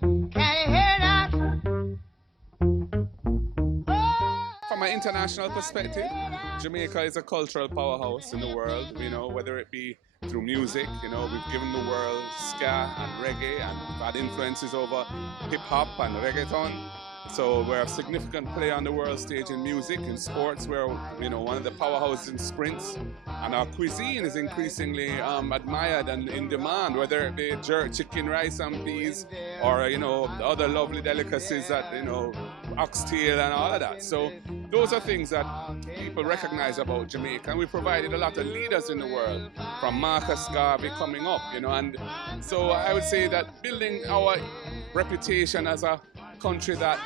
Can you hear that? From an international perspective, Jamaica is a cultural powerhouse in the world, whether it be through music, we've given the world ska and reggae, and we've had influences over hip-hop and reggaeton. So we're a significant player on the world stage in music, in sports. We're, one of the powerhouses in sprints. And our cuisine is increasingly admired and in demand, whether it be jerk chicken, rice and peas, or, other lovely delicacies that, oxtail and all of that. So those are things that people recognize about Jamaica. And we provided a lot of leaders in the world, from Marcus Garvey coming up, and so I would say that building our reputation as a country that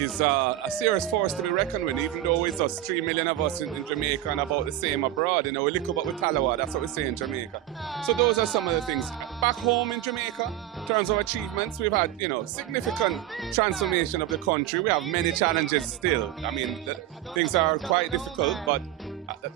is a serious force to be reckoned with, even though it's us 3 million of us in Jamaica and about the same abroad. We lick up with Talawa, that's what we say in Jamaica. So those are some of the things. Back home in Jamaica, in terms of achievements, we've had, significant transformation of the country. We have many challenges still. I mean, things are quite difficult, but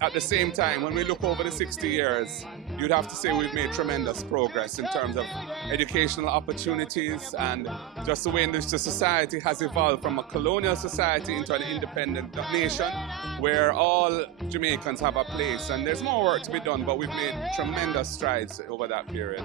at the same time, when we look over the 60 years, you'd have to say we've made tremendous progress in terms of educational opportunities and just the way in which the society has evolved from a colonial society into an independent nation where all Jamaicans have a place. And there's more work to be done, but we've made tremendous strides over that period.